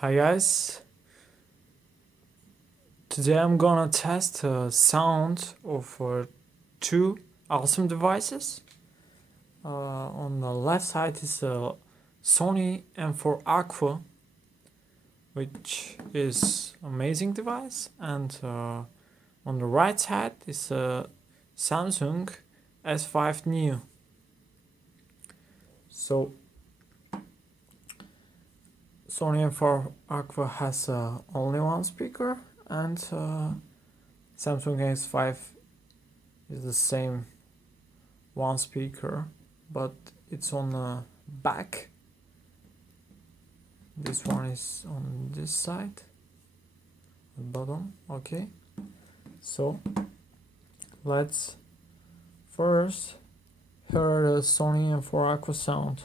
Hi guys, today I'm gonna test the sound of two awesome devices. On the left side is a Sony M4 Aqua, which is amazing device, and on the right side is a Samsung S5 Neo. So Sony M4 Aqua has only one speaker, and Samsung S5 is the same one speaker, but it's on the back. This one is on this side, the bottom. Okay, so let's first hear the Sony M4 Aqua sound.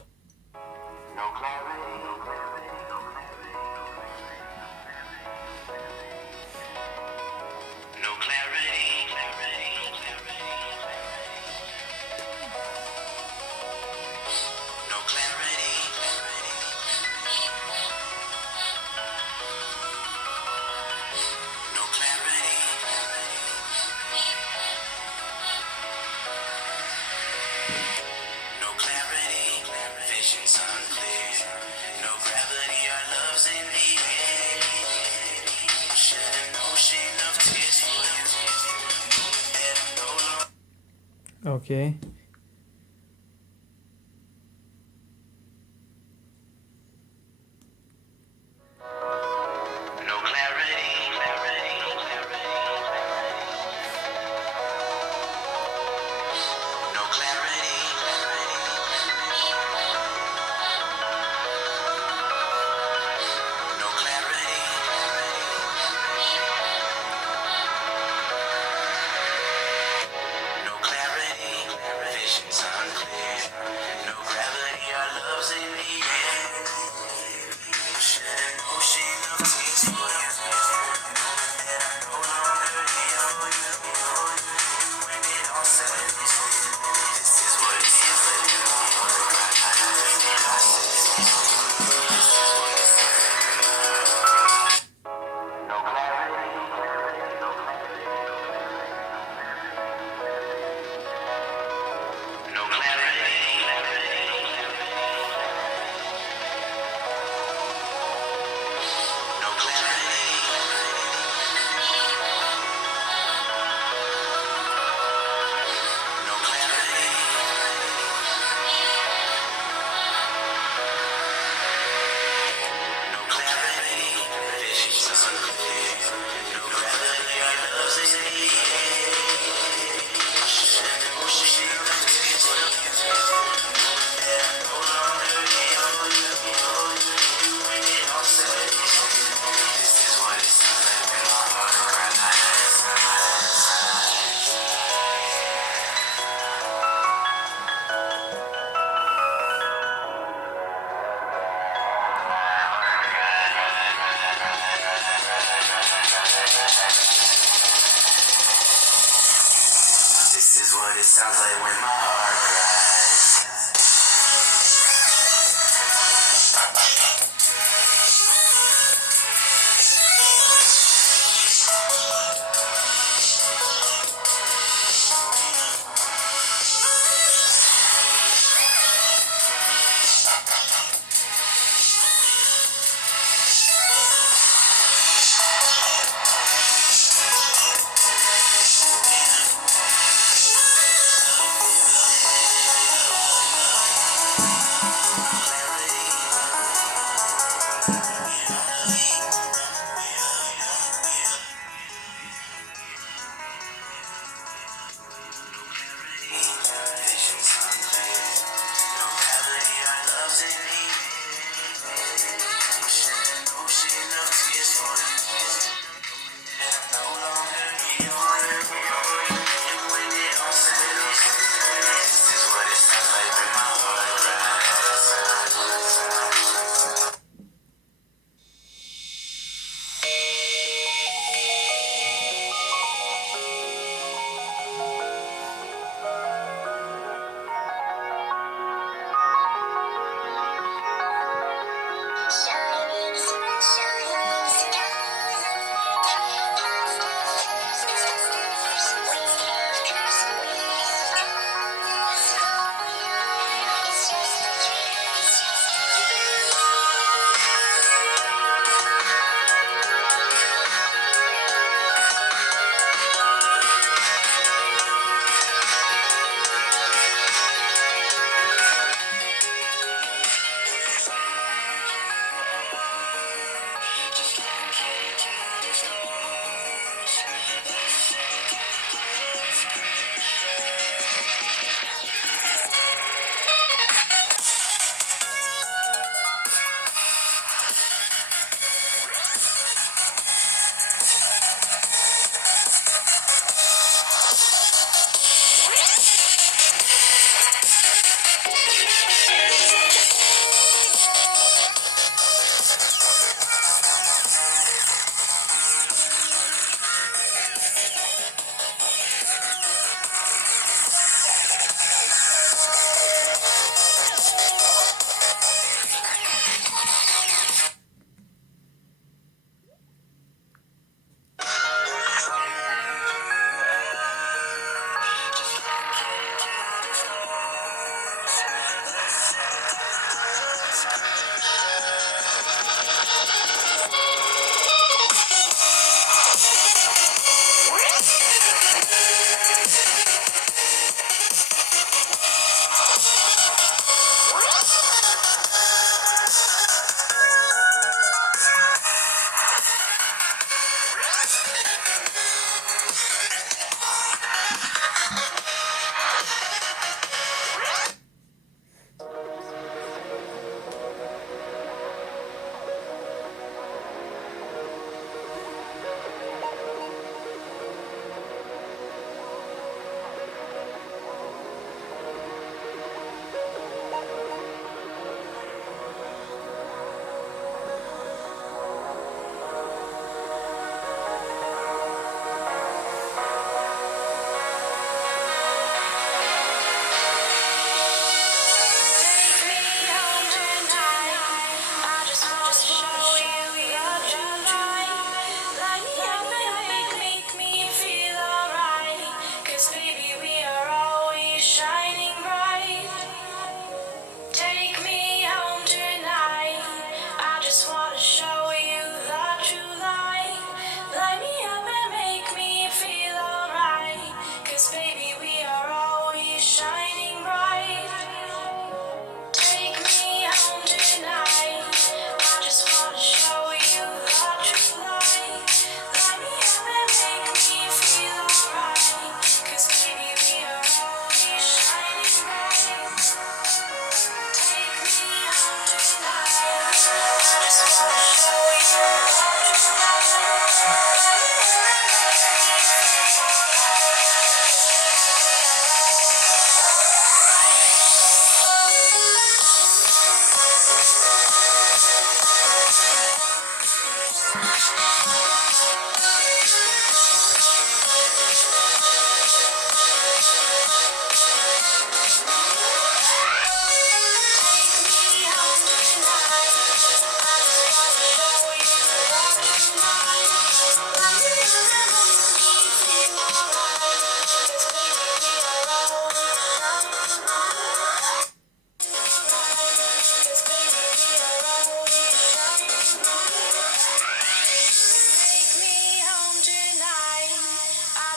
Okay. This is what it sounds like when my heart cries. wanna show you the true light. Light me up and make me feel alright. 'Cause baby, we are always shining bright. Take me home tonight. I just wanna show you the true light. Light me up and make me feel alright. 'Cause baby, we are always shining bright. Take me home tonight. I just wanna show you the true light. Light me up and make me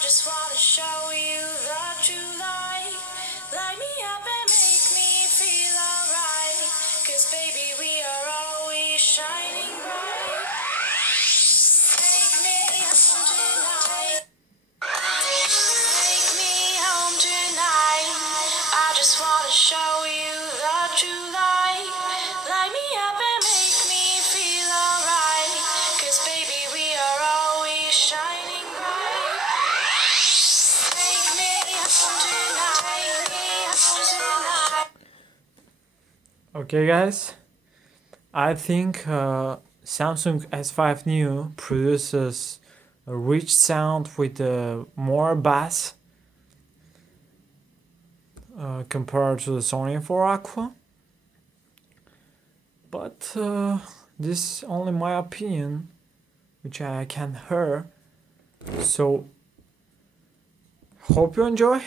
just wanna show you the true light. Light me up and make me feel alright. 'Cause baby, we are always shining bright. Take me home tonight. Take me home tonight. I just wanna show you the true light. Light me up and make me feel alright. 'Cause baby, we are always shining bright. Take me home tonight. Take me home tonight. Okay, guys, I think Samsung S5 Neo produces a rich sound with more bass compared to the Sony 4 Aqua. But this is only my opinion, which I can hear. So hope you enjoy.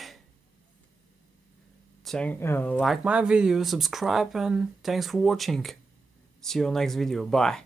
Like my video, subscribe, and thanks for watching. See you next video. Bye.